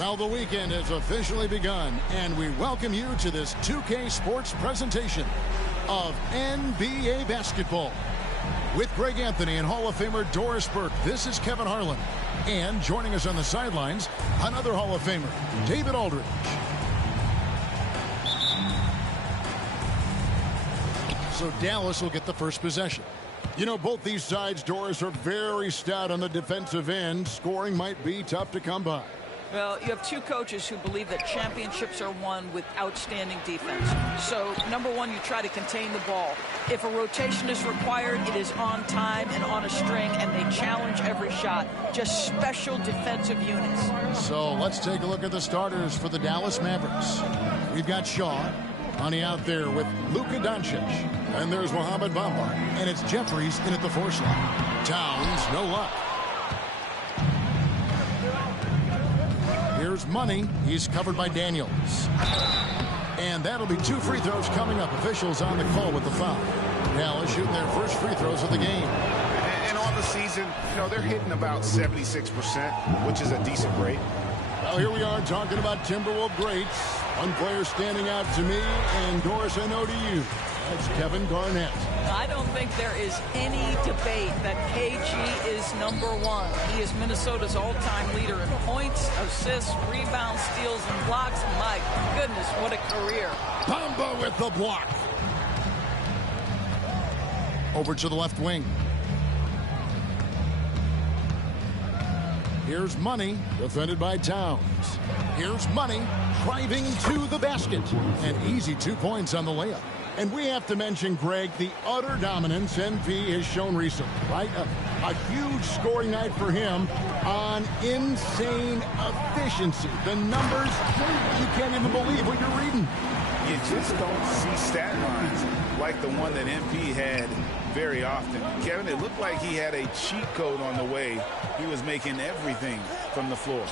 Well, the weekend has officially begun, and we welcome you to this 2K Sports presentation of NBA basketball. With Greg Anthony and Hall of Famer Doris Burke, this is Kevin Harlan. And joining us on the sidelines, another Hall of Famer, David Aldridge. So Dallas will get the first possession. You know, both these sides, Doris, are very stout on the defensive end. Scoring might be tough to come by. Well, you have two coaches who believe that championships are won with outstanding defense. So, number one, you try to contain the ball. If a rotation is required, it is on time and on a string, and they challenge every shot. Just special defensive units. So, let's take a look at the starters for the Dallas Mavericks. We've got Shaw. Money out there with Luka Doncic. And there's Mohamed Bamba. And it's Jeffries in at the 4 slot. Towns, no luck. Here's Money. He's covered by Daniels. And that'll be 2 free throws coming up. Officials on the call with the foul. Dallas shooting their first free throws of the game. And on the season, you know, they're hitting about 76%, which is a decent rate. Well, here we are talking about Timberwolves greats. One player standing out to me, and Doris, I know to you. That's Kevin Garnett. I don't think there is any debate that KG is number one. He is Minnesota's all-time leader in points, assists, rebounds, steals, and blocks. My goodness, what a career. Bamba with the block. Over to the left wing. Here's Money, defended by Towns. Here's Money, driving to the basket. An easy 2 points on the layup. And we have to mention, Greg, the utter dominance NP has shown recently, right? A huge scoring night for him on insane efficiency. The numbers, you can't even believe what you're reading. You just don't see stat lines like the one that MP had very often. Kevin, it looked like he had a cheat code on the way. He was making everything from the floor.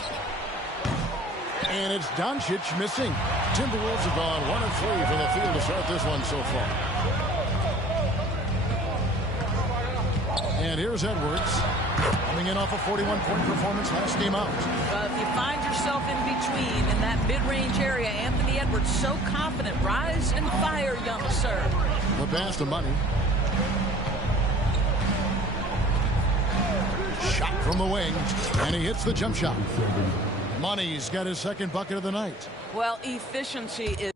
And it's Doncic missing. Timberwolves have gone 1 of 3 from the field to start this one so far. And here's Edwards, coming in off a 41-point performance last game out. If you find yourself in between in that mid-range area, Anthony Edwards so confident. Rise and fire, young sir. The pass to Money. Shot from the wing, and he hits the jump shot. Money's got his second bucket of the night. Well, efficiency is...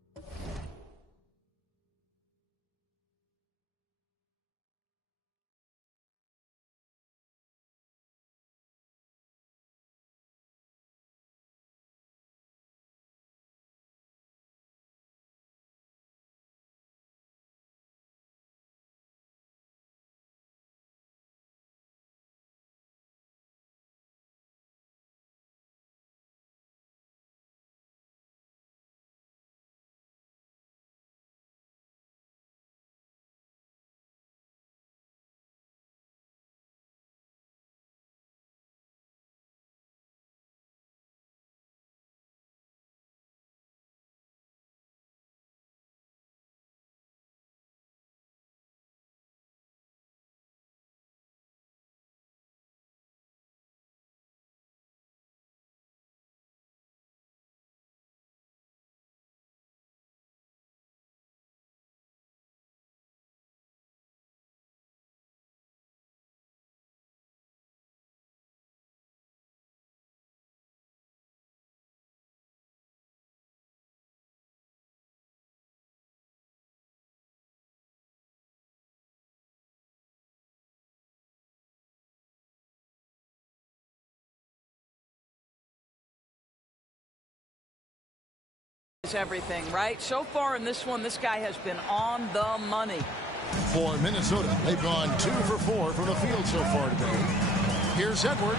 everything, right? So far in this one, this guy has been on the money. For Minnesota, they've gone 2 for 4 from the field so far today. Here's Edwards.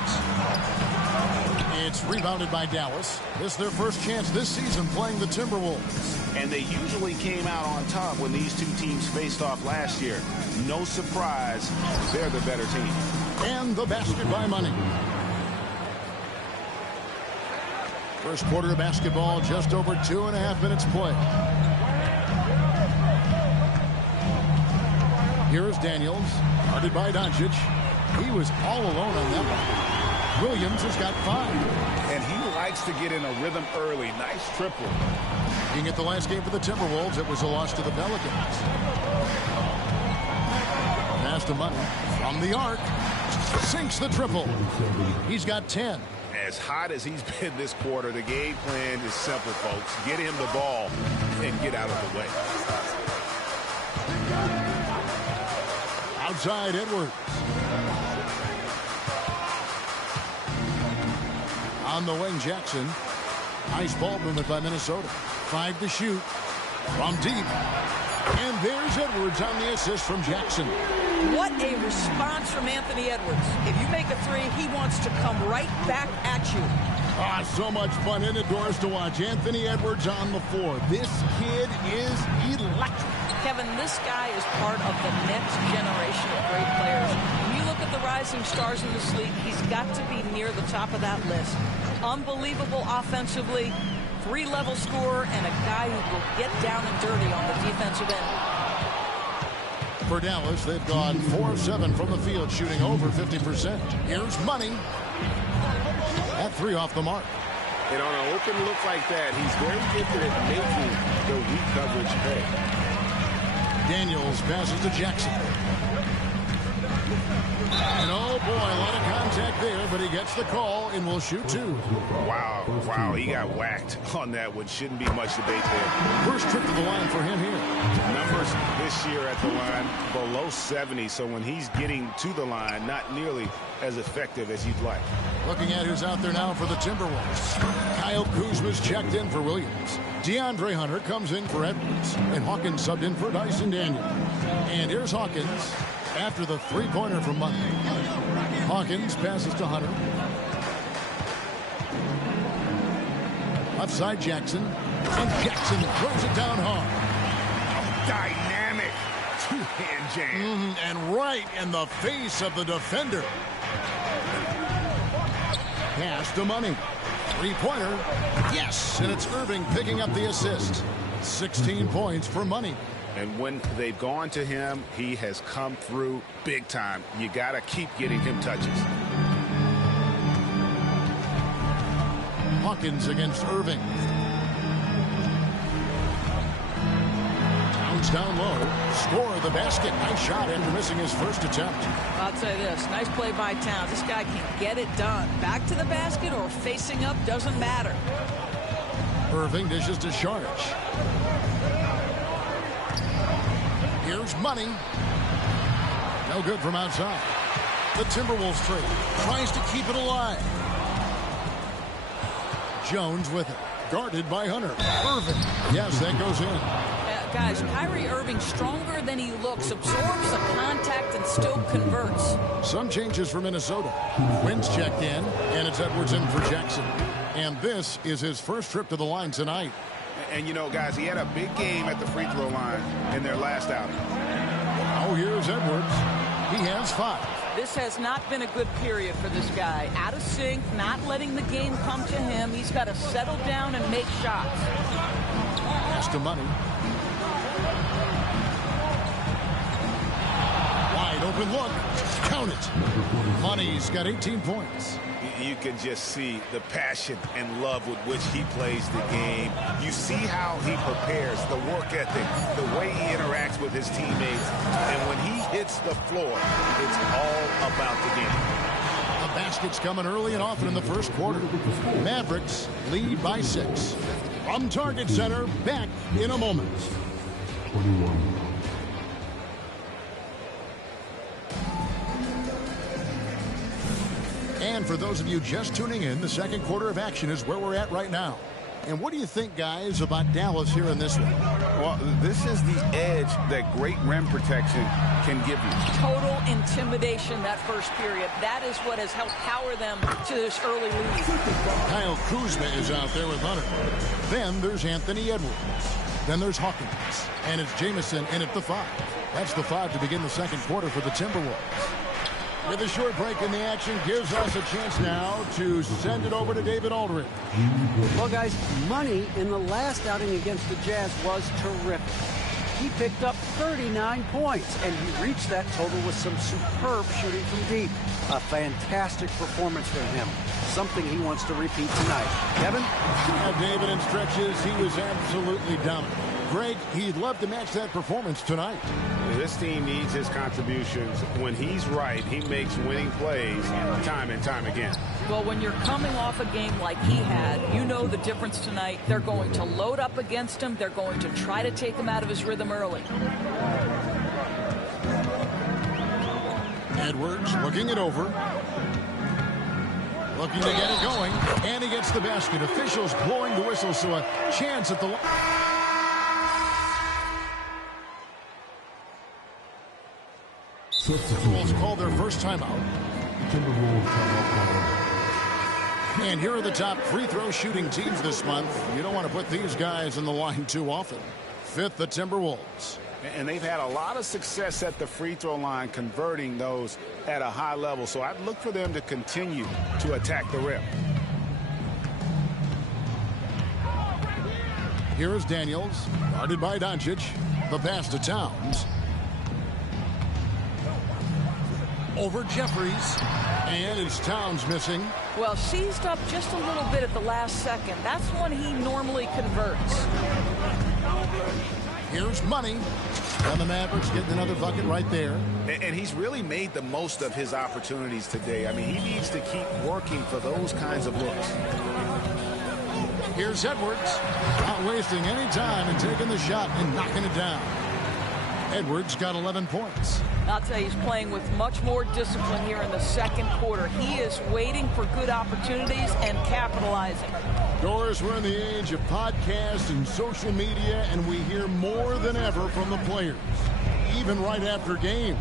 It's rebounded by Dallas. This is their first chance this season playing the Timberwolves. And they usually came out on top when these two teams faced off last year. No surprise, they're the better team. And the basket by Money. First quarter of basketball, just over 2.5 minutes play. Here's Daniels, guarded by Doncic. He was all alone on that one. Williams has got 5. And he likes to get in a rhythm early. Nice triple. Being at the last game for the Timberwolves, it was a loss to the Pelicans. Pass to Money from the arc. Sinks the triple. He's got 10. As hot as he's been this quarter, the game plan is simple, folks. Get him the ball and get out of the way. Outside Edwards. On the wing, Jackson. Nice ball movement by Minnesota. 5 to shoot. From deep. And there's Edwards on the assist from Jackson. What a response from Anthony Edwards. If you make a 3, he wants to come right back at you. So much fun indoors to watch. Anthony Edwards on the floor. This kid is electric. Kevin, this guy is part of the next generation of great players. When you look at the rising stars in this league, he's got to be near the top of that list. Unbelievable offensively, 3-level scorer, and a guy who will get down and dirty on the defensive end. For Dallas, they've gone 4 of 7 from the field, shooting over 50%. Here's Money. That 3 off the mark. And on an open look like that, he's very gifted at making the weak coverage pay. Daniels passes to Jackson. And oh boy, a lot of contact there, but he gets the call and will shoot 2. Wow, he got whacked on that one. Shouldn't be much debate there. First trip to the line for him here. Numbers this year at the line below 70, so when he's getting to the line, not nearly as effective as you'd like. Looking at who's out there now for the Timberwolves. Kyle Kuzma's checked in for Williams. DeAndre Hunter comes in for Edwards. And Hawkins subbed in for Dyson Daniels. And here's Hawkins after the 3-pointer from Money. Hawkins passes to Hunter. Left side Jackson. And Jackson throws it down hard. Dynamic two-hand jam. And right in the face of the defender. Pass to Money. 3-pointer. Yes, and it's Irving picking up the assist. 16 points for Money. And when they've gone to him, he has come through big time. You got to keep getting him touches. Hawkins against Irving. Towns down low. Score the basket. Nice shot after missing his first attempt. I'll say this. Nice play by Towns. This guy can get it done. Back to the basket or facing up doesn't matter. Irving dishes to Sharch. Here's Money. No good from outside. The Timberwolves trade. Tries to keep it alive. Jones with it. Guarded by Hunter. Irving. Yes, that goes in. Guys, Kyrie Irving stronger than he looks. Absorbs the contact and still converts. Some changes for Minnesota. Quinn's checked in, and it's Edwards in for Jackson. And this is his first trip to the line tonight. And, you know, guys, he had a big game at the free throw line in their last outing. Oh, here's Edwards. He has 5. This has not been a good period for this guy. Out of sync, not letting the game come to him. He's got to settle down and make shots. Pass to Money. Wide open look. Count it. Money's got 18 points. You can just see the passion and love with which he plays the game. You see how he prepares, the work ethic, the way he interacts with his teammates. And when he hits the floor, it's all about the game. The basket's coming early and often in the first quarter. Mavericks lead by 6. From Target Center, back in a moment. 21. And for those of you just tuning in, the second quarter of action is where we're at right now. And what do you think, guys, about Dallas here in this one? Well, this is the edge that great rim protection can give you. Total intimidation that first period. That is what has helped power them to this early lead. Kyle Kuzma is out there with Hunter. Then there's Anthony Edwards. Then there's Hawkins. And it's Jamison in at the 5. That's the 5 to begin the second quarter for the Timberwolves. With a short break in the action, gives us a chance now to send it over to David Aldridge. Well, guys, Money in the last outing against the Jazz was terrific. he picked up 39 points, and he reached that total with some superb shooting from deep. A fantastic performance from him. Something he wants to repeat tonight. Kevin? Yeah, David, in stretches, he was absolutely dominant. Greg, he'd love to match that performance tonight. This team needs his contributions. When he's right, he makes winning plays time and time again. Well, when you're coming off a game like he had, you know the difference tonight. They're going to load up against him. They're going to try to take him out of his rhythm early. Edwards looking it over. Looking to get it going. And he gets the basket. Officials blowing the whistle, so a chance at the line. Timberwolves called their first timeout. And here are the top free throw shooting teams this month. You don't want to put these guys in the line too often. Fifth, the Timberwolves. And they've had a lot of success at the free throw line, converting those at a high level. So I'd look for them to continue to attack the rim. Here is Daniels, guarded by Doncic. The pass to Towns. Over Jeffries, and it's Towns missing. Well, seized up just a little bit at the last second. That's when he normally converts. Here's Money, and the Mavericks getting another bucket right there. And he's really made the most of his opportunities today. I mean, he needs to keep working for those kinds of looks. Here's Edwards, not wasting any time and taking the shot and knocking it down. Edwards got 11 points. I'll tell you, he's playing with much more discipline here in the second quarter. He is waiting for good opportunities and capitalizing. Doris, we're in the age of podcasts and social media, and we hear more than ever from the players, even right after games.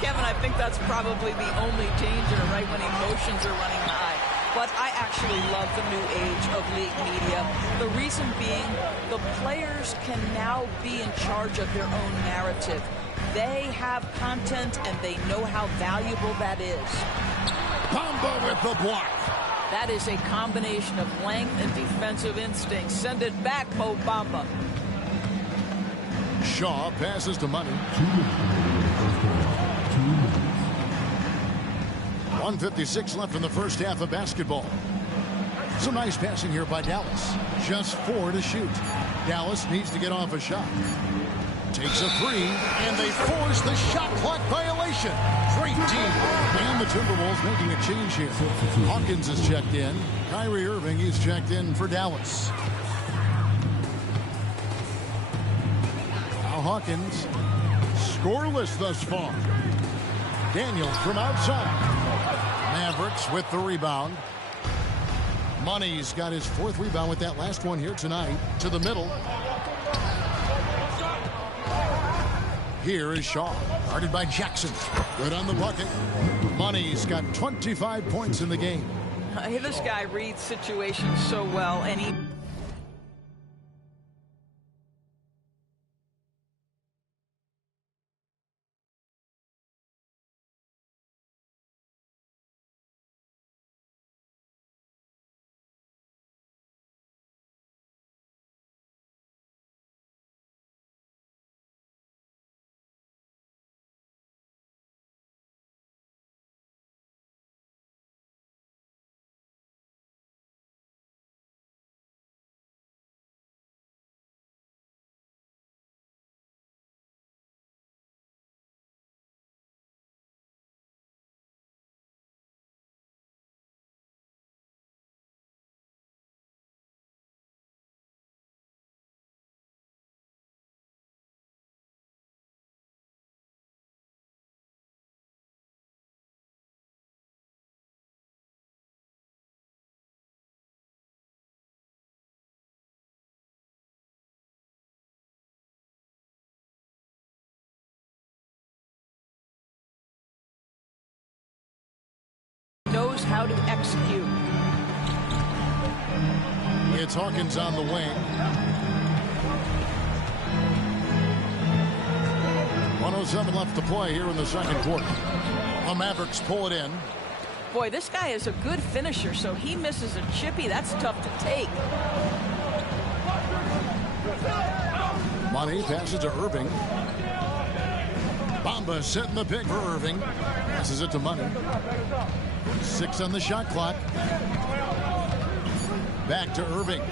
Kevin, I think that's probably the only danger, right, when emotions are running high. But I actually love the new age of league media. The reason being, the players can now be in charge of their own narrative. They have content, and they know how valuable that is. Bamba with the block. That is a combination of length and defensive instinct. Send it back, Mo Bamba. Shaw passes to Money. 1:56 left in the first half of basketball. Some nice passing here by Dallas. Just 4 to shoot. Dallas needs to get off a shot. Takes a 3, and they force the shot clock violation. Great team. And the Timberwolves making a change here. Hawkins is checked in. Kyrie Irving is checked in for Dallas. Now Hawkins, scoreless thus far. Daniels from outside. Mavericks with the rebound. Money's got his 4th rebound with that last one here tonight. To the middle. Here is Shaw, guarded by Jackson. Good on the bucket. Money's got 25 points in the game. This guy reads situations so well, and he... knows how to execute. It's Hawkins on the wing. 1:07 left to play here in the second quarter. The Mavericks pull it in. Boy, this guy is a good finisher, so he misses a chippy. That's tough to take. Money passes to Irving. Bamba setting the pick for Irving. Passes it to Money. 6 on the shot clock. Back to Irving.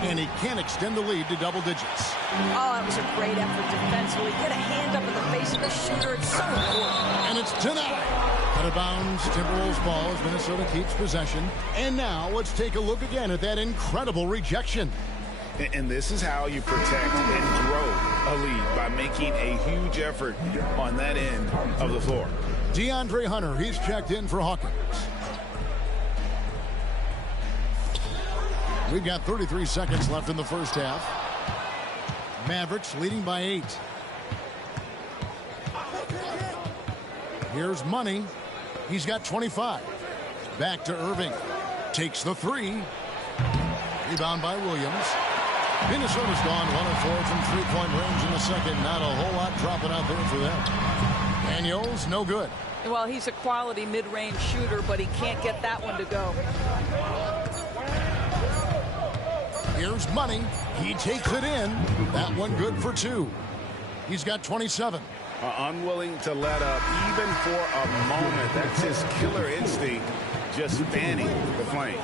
And he can't extend the lead to double digits. Oh, that was a great effort defensively. Get a hand up in the face of the shooter. It's so important. And it's denied. Out of bounds, Timberwolves ball as Minnesota keeps possession. And now let's take a look again at that incredible rejection. And this is how you protect and grow a lead, by making a huge effort on that end of the floor. DeAndre Hunter, he's checked in for Hawkins. We've got 33 seconds left in the first half. Mavericks leading by 8. Here's Money. He's got 25. Back to Irving. Takes the 3. Rebound by Williams. Minnesota's gone 1 of 4 from three-point range in the second. Not a whole lot dropping out there for them. Daniels, no good. Well, he's a quality mid-range shooter, but he can't get that one to go. Here's Money. He takes it in. That one good for 2. He's got 27. Unwilling to let up even for a moment. That's his killer instinct, just fanning the flame.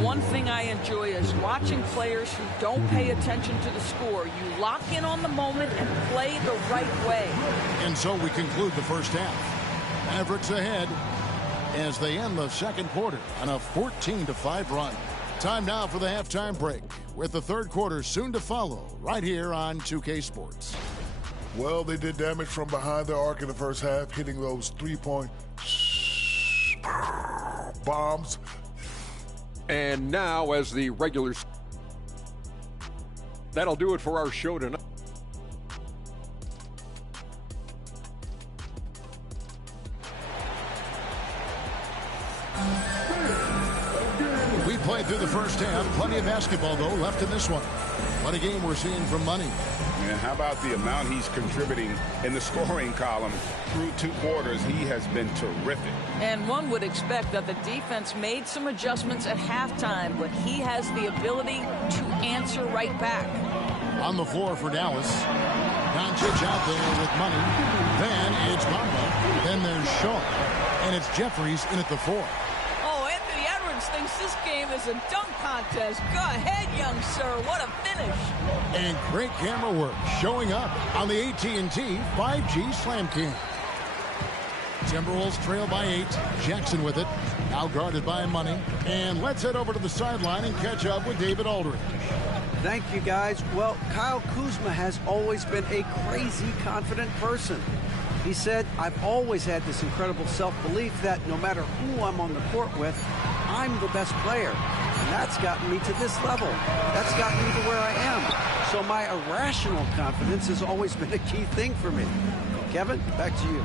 One thing I enjoy is watching players who don't pay attention to the score. You lock in on the moment and play the right way. And so we conclude the first half. Mavericks ahead as they end the second quarter on a 14-5 run. Time now for the halftime break, with the third quarter soon to follow right here on 2K Sports. Well, they did damage from behind the arc in the first half, hitting those three-point bombs. And now, as the regulars, that'll do it for our show tonight. We played through the first half. Plenty of basketball, though, left in this one. What a game we're seeing from Money. And how about the amount he's contributing in the scoring column through 2 quarters? He has been terrific. And one would expect that the defense made some adjustments at halftime, but he has the ability to answer right back. On the floor for Dallas. Doncic out there with Money. Then it's Bamba. Then there's Shaw. And it's Jeffries in at the 4. Thinks this game is a dunk contest. Go ahead, young sir. What a finish. And great camera work showing up on the AT&T 5G Slam Cam. Timberwolves trail by 8. Jackson with it. Now guarded by Money. And let's head over to the sideline and catch up with David Aldridge. Thank you, guys. Well, Kyle Kuzma has always been a crazy confident person. He said, I've always had this incredible self-belief that no matter who I'm on the court with, I'm the best player. And that's gotten me to this level. That's gotten me to where I am. So my irrational confidence has always been a key thing for me. Kevin, back to you.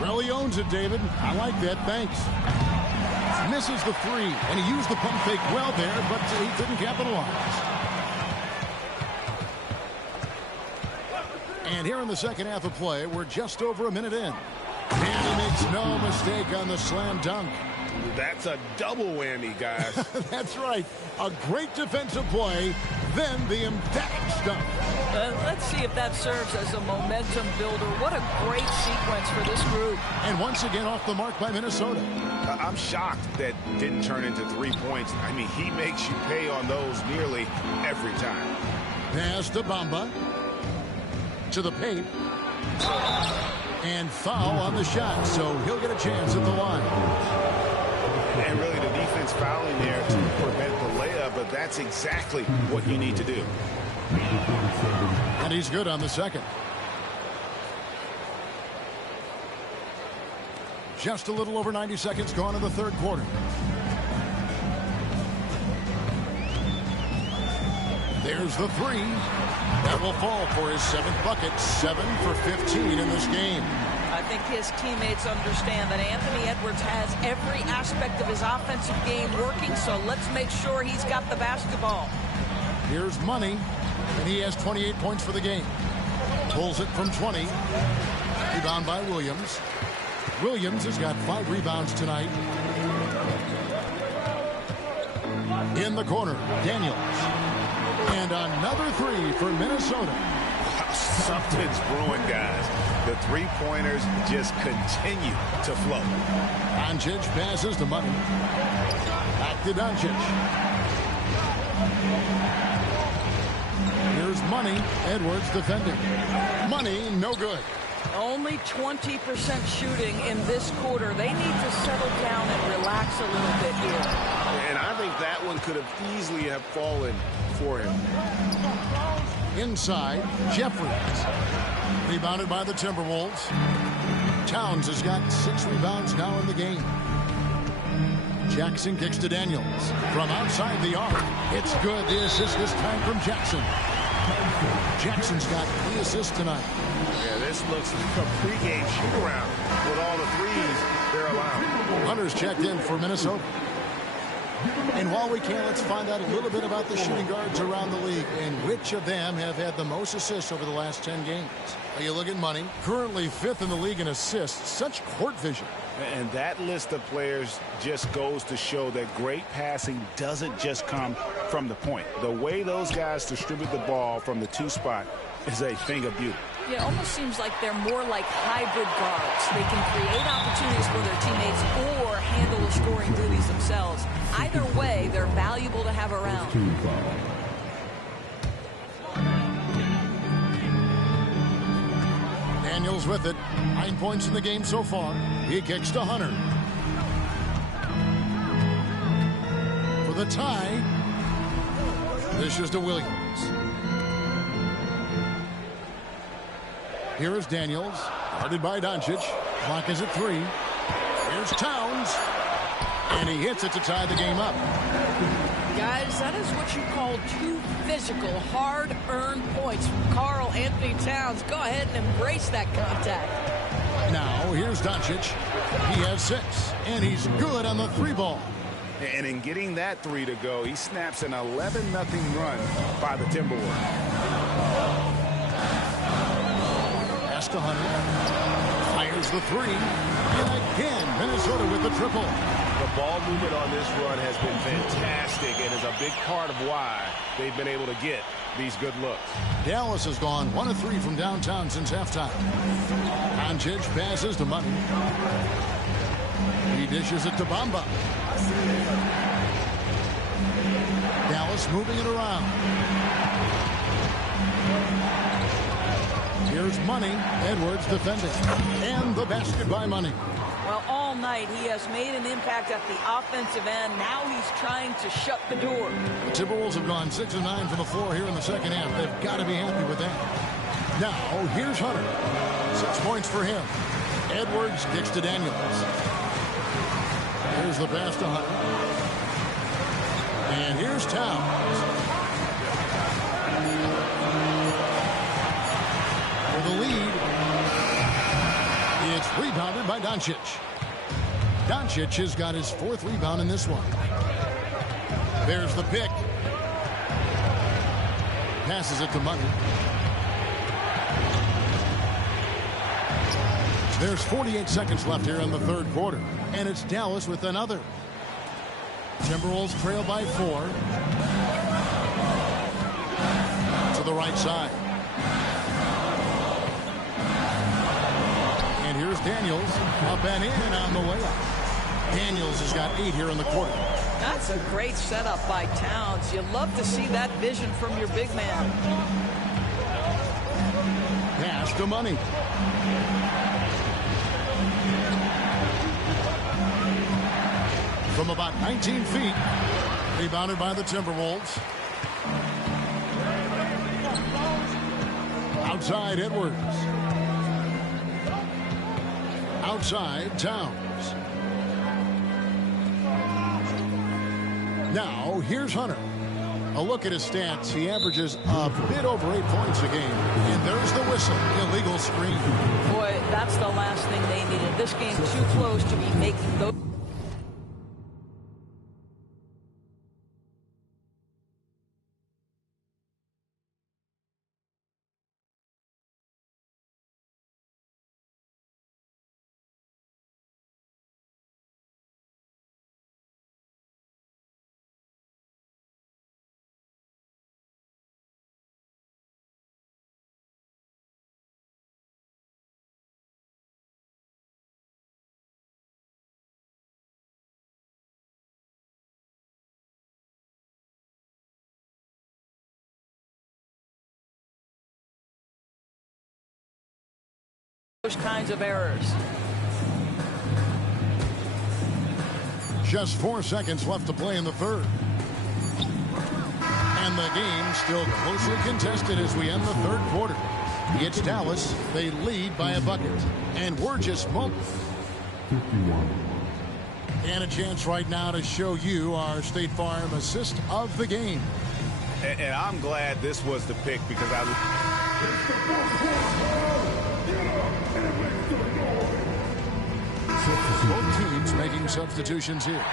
Well, he owns it, David. I like that. Thanks. Misses the 3, and he used the pump fake well there, but he couldn't capitalize. And here in the second half of play, we're just over a minute in. And he makes no mistake on the slam dunk. That's a double whammy, guys. That's right. A great defensive play, then the emphatic stuff. Let's see if that serves as a momentum builder. What a great sequence for this group. And once again off the mark by Minnesota. I'm shocked that didn't turn into 3 points. I mean, he makes you pay on those nearly every time. Pass to Bamba. To the paint. And foul on the shot, so he'll get a chance at the line. And really the defense fouling there to prevent the layup, but that's exactly what you need to do. And he's good on the second. Just a little over 90 seconds gone in the third quarter. There's the 3. That will fall for his 7th bucket. 7 for 15 in this game. I think his teammates understand that Anthony Edwards has every aspect of his offensive game working, so let's make sure he's got the basketball. Here's Money, and he has 28 points for the game. Pulls it from 20. Rebound by Williams. Williams has got 5 rebounds tonight. In the corner, Daniels. And another three for Minnesota. Something's brewing, guys. The three-pointers just continue to flow. Doncic passes to Money. Back to Doncic. Here's Money. Edwards defending. Money, no good. Only 20% shooting in this quarter. They need to settle down and relax a little bit here. And I think that one could have easily have fallen for him. Inside, Jeffries. Rebounded by the Timberwolves. Towns has got 6 rebounds now in the game. Jackson kicks to Daniels. From outside the arc. It's good. The assist this time from Jackson. Jackson's got 3 assists tonight. Yeah, this looks like a pregame shoot-around with all the threes they're allowing. Hunter's checked in for Minnesota. And while we can, let's find out a little bit about the shooting guards around the league and which of them have had the most assists over the last 10 games. You look at Money, currently 5th in the league in assists. Such court vision. And that list of players just goes to show that great passing doesn't just come from the point. The way those guys distribute the ball from the 2 spot is a thing of beauty. Yeah, it almost seems like they're more like hybrid guards. They can create opportunities for their teammates or handle the scoring duties themselves. Either way, they're valuable to have around. Daniels with it. 9 points in the game so far. He kicks to Hunter. For the tie. This is to Williams. Here is Daniels. Guarded by Doncic. Clock is at 3. Here's Towns. And he hits it to tie the game up. Guys, that is what you call 2 physical, hard-earned points from Karl Anthony Towns. Go ahead and embrace that contact. Now, here's Doncic. He has 6, and he's good on the 3 ball. And in getting that 3 to go, he snaps an 11-0 run by the Timberwolves. Pass to Hunter. Fires the 3. And again, Minnesota with the triple. The ball movement on this run has been fantastic and is a big part of why they've been able to get these good looks. Dallas has gone 1 of 3 from downtown since halftime. Doncic passes to Money. He dishes it to Bamba. Dallas moving it around. Here's Money. Edwards defending. And the basket by Money. Well, all night he has made an impact at the offensive end. Now he's trying to shut the door. The Timberwolves have gone 6 of 9 from the floor here in the second half. They've got to be happy with that. Now, here's Hunter. 6 points for him. Edwards kicks to Daniels. Here's the pass to Hunter. And here's Towns. For the lead. It's rebounded by Doncic. Doncic has got his 4th rebound in this one. There's the pick. Passes it to Money. There's 48 seconds left here in the 3rd quarter. And it's Dallas with another. Timberwolves trail by 4. To the right side. And here's Daniels. Up and in on the layup. Daniels has got 8 here in the quarter. That's a great setup by Towns. You love to see that vision from your big man. Pass to Money. From about 19 feet. Rebounded by the Timberwolves. Outside Edwards. Outside Towns. Now, here's Hunter. A look at his stats. He averages a bit over 8 points a game. And there's the whistle. Illegal screen. Boy, that's the last thing they needed. This game too close to be making those. those kinds of errors. Just 4 seconds left to play in the third. And the game still closely contested as we end the third quarter. It's Dallas. They lead by a bucket. And we're just moments. 51. And a chance right now to show you our State Farm assist of the game. And I'm glad this was the pick because both teams making substitutions here.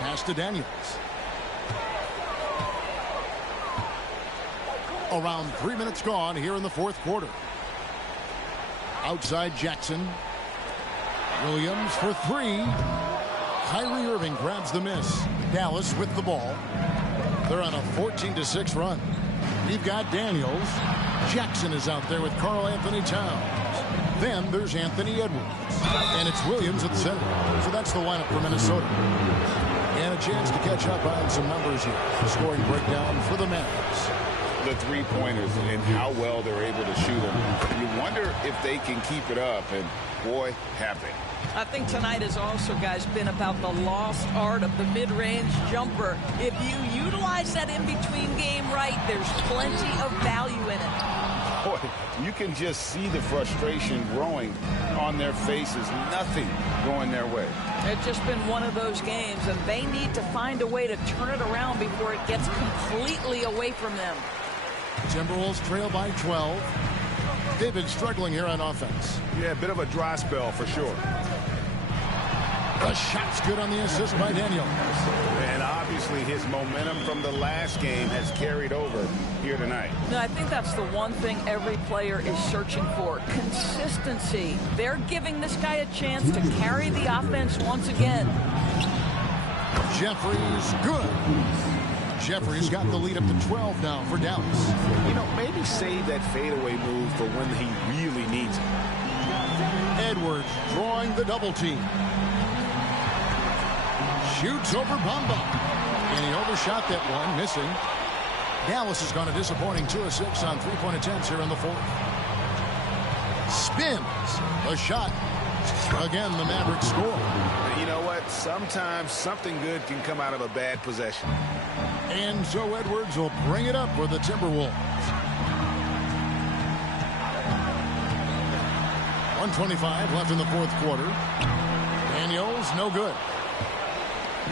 Pass to Daniels. Around 3 minutes gone here in the fourth quarter. Outside Jackson. Williams for three. Kyrie Irving grabs the miss. Dallas with the ball. They're on a 14-6 run. You've got Daniels. Jackson is out there with Karl Anthony Towns. Then there's Anthony Edwards. And it's Williams at center. So that's the lineup for Minnesota. And a chance to catch up on some numbers here. The scoring breakdown for the Mavericks. The three-pointers and how well they're able to shoot them. You wonder if they can keep it up, and boy, have they. I think tonight has also, guys, been about the lost art of the mid-range jumper. If you utilize that in-between game right, there's plenty of value in it. Boy, you can just see the frustration growing on their faces. Nothing going their way. It's just been one of those games, and they need to find a way to turn it around before it gets completely away from them. Timberwolves trail by 12. They've been struggling here on offense. Yeah, a bit of a dry spell for sure. The shot's good on the assist by Daniel. And obviously his momentum from the last game has carried over here tonight. No, I think that's the one thing every player is searching for. Consistency. They're giving this guy a chance to carry the offense once again. Jeffries, good. Jeffries got the lead up to 12 now for Dallas. You know, maybe save that fadeaway move for when he really needs it. Edwards drawing the double team. Shoots over Bamba. And he overshot that one, missing. Dallas has gone a disappointing 2 of 6 on three-point attempts here in the fourth. Spins. A shot. Again, the Mavericks score. You know what? Sometimes something good can come out of a bad possession. And so Edwards will bring it up for the Timberwolves. 1:25 left in the fourth quarter. Daniels, no good.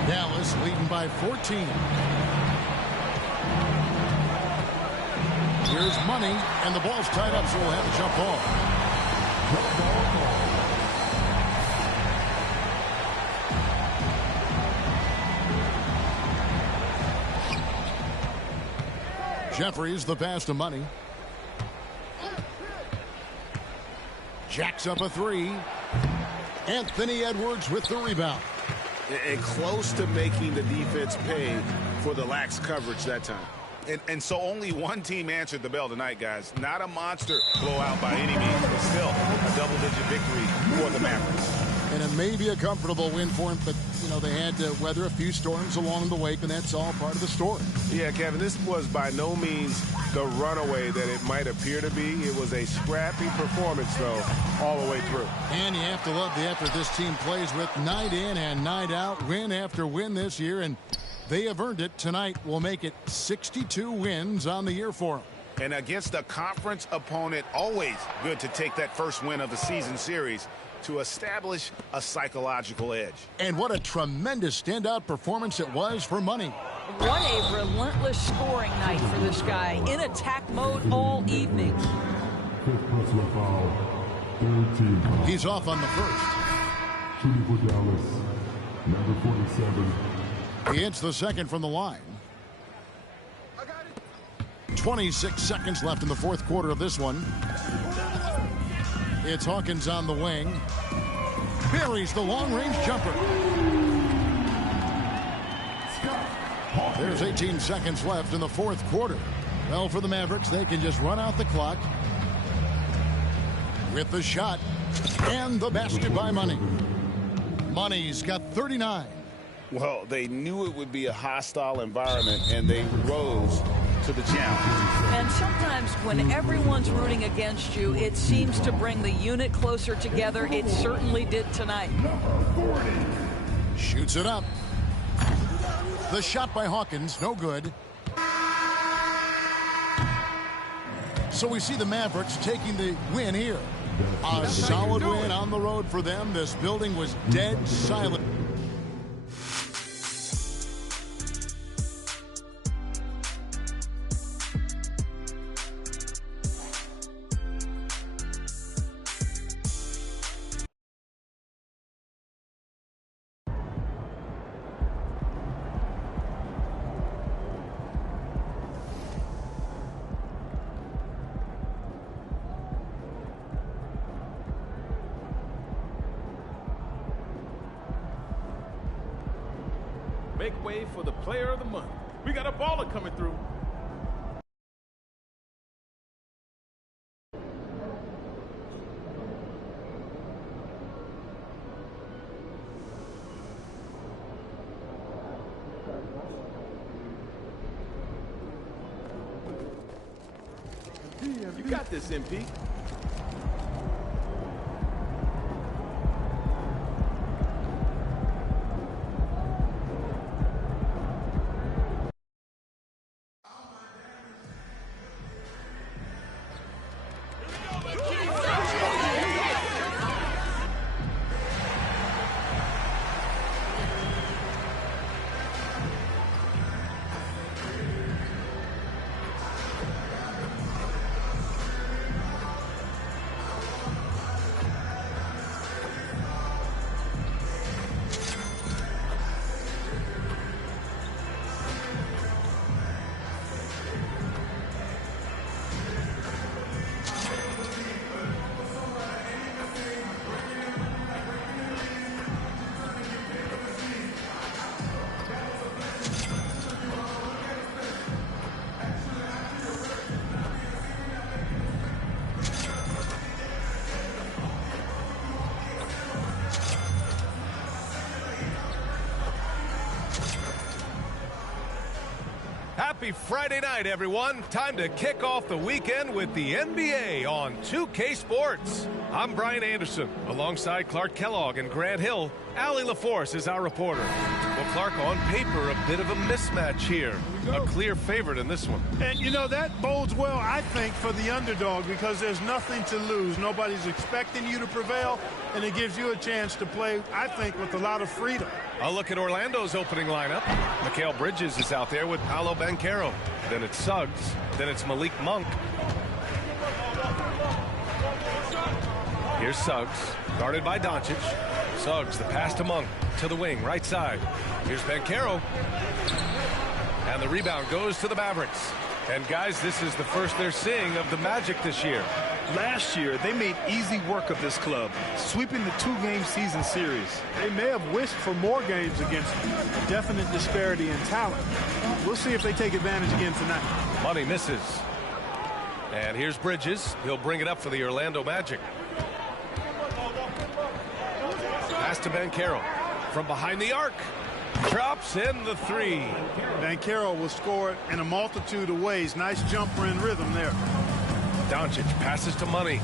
Dallas leading by 14. Here's Money, and the ball's tied up, so we'll have a jump ball. Jeffries, the pass to Money. Jacks up a three. Anthony Edwards with the rebound. And close to making the defense pay for the lax coverage that time. And so only one team answered the bell tonight, guys. Not a monster blowout by any means, but still a double-digit victory for the Mavericks. And it may be a comfortable win for them, but, you know, they had to weather a few storms along the way, and that's all part of the story. Yeah, Kevin, this was by no means the runaway that it might appear to be. It was a scrappy performance, though, all the way through. And you have to love the effort this team plays with night in and night out, win after win this year, and they have earned it. Tonight will make it 62 wins on the year for them. And against a conference opponent, always good to take that first win of the season series to establish a psychological edge. And what a tremendous standout performance it was for Money. What a relentless scoring night for this guy. In attack mode all evening. Fifth personal foul. Third team foul. He's off on the first. Shooting for Dallas. Number 47. He hits the second from the line. 26 seconds left in the fourth quarter of this one. It's Hawkins on the wing. Buries the long-range jumper. There's 18 seconds left in the fourth quarter. Well, for the Mavericks, they can just run out the clock with the shot and the basket by Money. Money's got 39. Well, they knew it would be a hostile environment, and they rose to the challenge. And sometimes when everyone's rooting against you, it seems to bring the unit closer together. It certainly did tonight. Shoots it up. The shot by Hawkins, no good. So we see the Mavericks taking the win here. A solid win on the road for them. This building was dead silent. Make way for the player of the month. We got a baller coming through. You got this, MP. Happy Friday night, everyone. Time to kick off the weekend with the NBA on 2K Sports. I'm Brian Anderson. Alongside Clark Kellogg and Grant Hill, Allie LaForce is our reporter. Well, Clark, on paper, a bit of a mismatch here. A clear favorite in this one. And, you know, that bodes well, I think, for the underdog because there's nothing to lose. Nobody's expecting you to prevail, and it gives you a chance to play, I think, with a lot of freedom. I'll look at Orlando's opening lineup. Mikal Bridges is out there with Paolo Banchero. Then it's Suggs. Then it's Malik Monk. Here's Suggs, guarded by Doncic. Suggs, the pass to Monk, to the wing, right side. Here's Banchero. And the rebound goes to the Mavericks. And, guys, this is the first they're seeing of the Magic this year. Last year, they made easy work of this club, sweeping the 2-game season series. They may have wished for more games against a definite disparity in talent. We'll see if they take advantage again tonight. Money misses. And here's Bridges. He'll bring it up for the Orlando Magic. Pass to Banchero. From behind the arc. Drops in the three. Banchero will score in a multitude of ways. Nice jumper in rhythm there. Doncic passes to Money.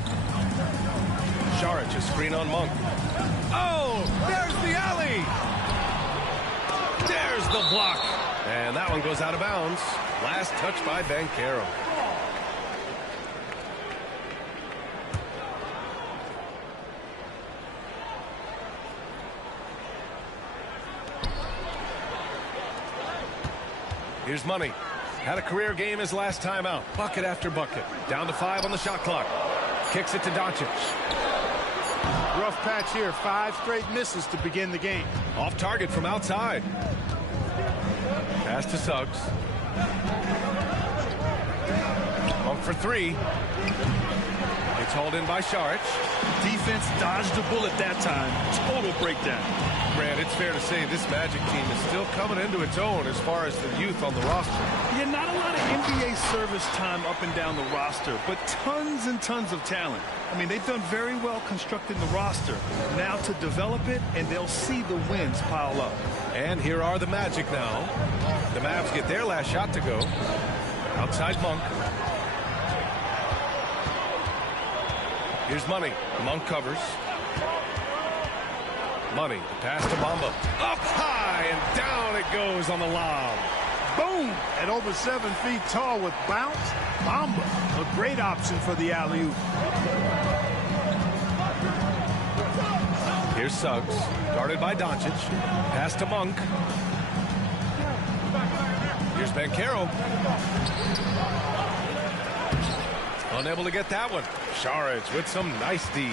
Saric, a screen on Monk. Oh, there's the alley. There's the block. And that one goes out of bounds. Last touch by Banchero. Here's Money. Had a career game his last time out. Bucket after bucket. Down to 5 on the shot clock. Kicks it to Doncic. Rough patch here. 5 straight misses to begin the game. Off target from outside. Pass to Suggs. Monk for 3. It's hauled in by Saric. Defense dodged the bullet that time. Total breakdown. Grant, it's fair to say this Magic team is still coming into its own as far as the youth on the roster. Yeah, not a lot of NBA service time up and down the roster, but tons and tons of talent. I mean, they've done very well constructing the roster. Now to develop it, and they'll see the wins pile up. And here are the Magic now. The Mavs get their last shot to go. Outside Monk. Here's Money. Monk covers. Money. Pass to Bamba. Up high and down it goes on the lob. Boom! At over 7 feet tall with bounce, Bamba, a great option for the alley-oop. Here's Suggs, guarded by Doncic. Pass to Monk. Here's Banchero. Unable to get that one. Saric with some nice D.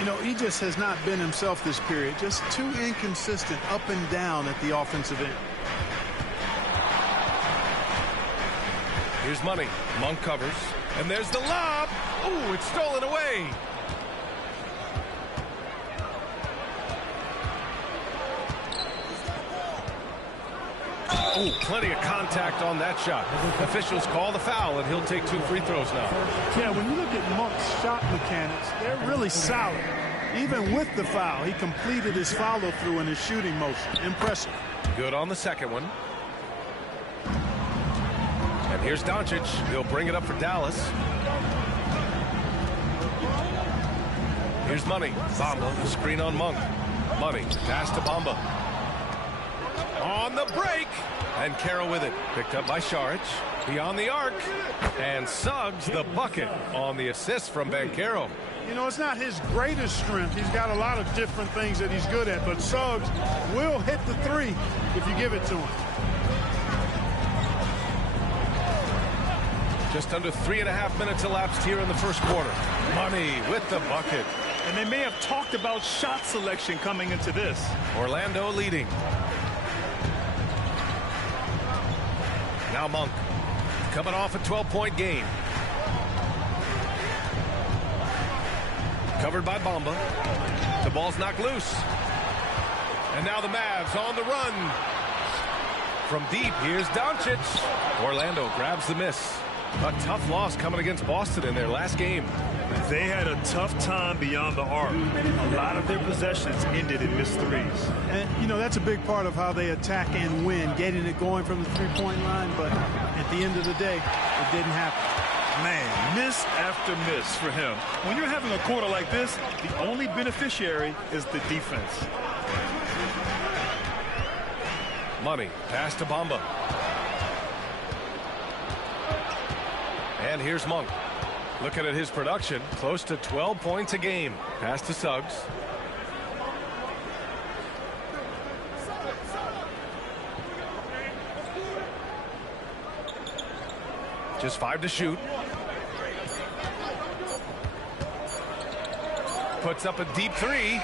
You know, he just has not been himself this period. Just too inconsistent up and down at the offensive end. Here's Money. Monk covers. And there's the lob. Ooh, it's stolen away. Oh, plenty of contact on that shot. Officials call the foul, and he'll take 2 free throws now. Yeah, when you look at Monk's shot mechanics, they're really solid. Even with the foul, he completed his follow-through in his shooting motion. Impressive. Good on the second one. And here's Doncic. He'll bring it up for Dallas. Here's Money. Bamba, the screen on Monk. Money, pass to Bamba. On the break. And Carroll with it. Picked up by Saric. Beyond the arc. And Suggs the bucket on the assist from Banchero. You know, it's not his greatest strength. He's got a lot of different things that he's good at. But Suggs will hit the three if you give it to him. Just under 3.5 minutes elapsed here in the first quarter. Money with the bucket. And they may have talked about shot selection coming into this. Orlando leading. Now Monk coming off a 12-point game. Covered by Bamba. The ball's knocked loose. And now the Mavs on the run. From deep, here's Doncic. Orlando grabs the miss. A tough loss coming against Boston in their last game. They had a tough time beyond the arc. A lot of their possessions ended in missed threes. And, you know, that's a big part of how they attack and win, getting it going from the three-point line. But at the end of the day, it didn't happen. Man, miss after miss for him. When you're having a quarter like this, the only beneficiary is the defense. Money, pass to Bamba. And here's Monk. Looking at his production, close to 12 points a game. Pass to Suggs. Just 5 to shoot. Puts up a deep three.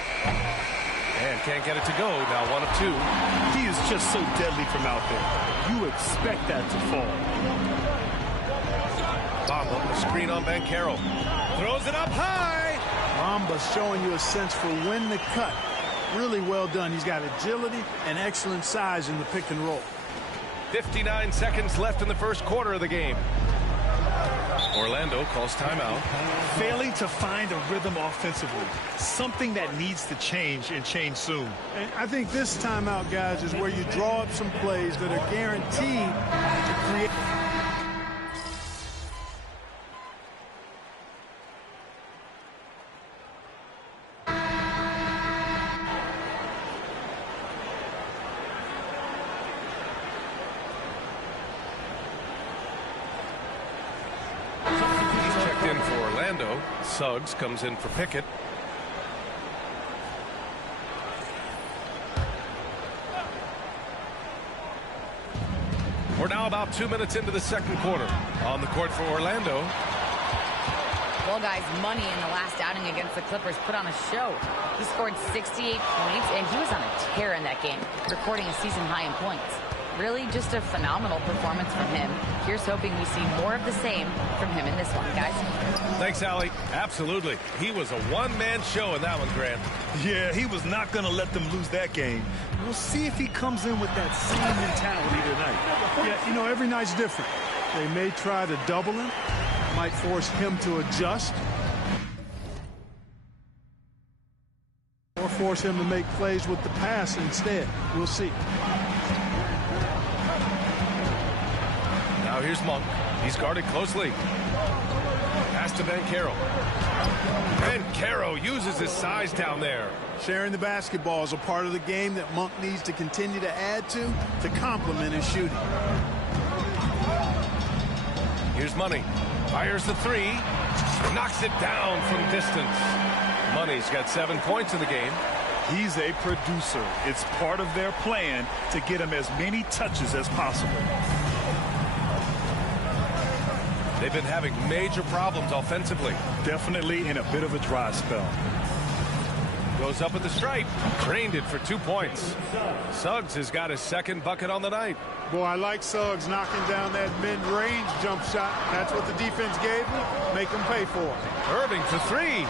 And can't get it to go. Now 1 of 2. He is just so deadly from out there. You expect that to fall. Bamba, the screen on Banchero. Throws it up high. Bamba's showing you a sense for when to cut. Really well done. He's got agility and excellent size in the pick and roll. 59 seconds left in the first quarter of the game. Orlando calls timeout. Failing to find a rhythm offensively. Something that needs to change and change soon. And I think this timeout, guys, is where you draw up some plays that are guaranteed to create. Suggs comes in for Pickett. We're now about 2 minutes into the second quarter. On the court for Orlando. Well, guys, Money in the last outing against the Clippers put on a show. He scored 68 points, and he was on a tear in that game, recording a season high in points. really just a phenomenal performance from him. Here's hoping we see more of the same from him in this one, guys. Thanks, Allie. Absolutely. He was a one-man show in that one, Grant. Yeah, he was not going to let them lose that game. We'll see if he comes in with that same mentality tonight. Yeah, you know, every night's different. They may try to double him, might force him to adjust, or force him to make plays with the pass instead. We'll see. Now here's Monk. He's guarded closely. Pass to Banchero. Banchero uses his size down there. Sharing the basketball is a part of the game that Monk needs to continue to add to complement his shooting. Here's Money. Fires the three. Knocks it down from distance. Money's got 7 points in the game. He's a producer. It's part of their plan to get him as many touches as possible. They've been having major problems offensively. Definitely in a bit of a dry spell. Goes up at the stripe. Drained it for 2 points. Suggs has got his second bucket on the night. Boy, I like Suggs knocking down that mid-range jump shot. That's what the defense gave him. Make him pay for it. Irving for three.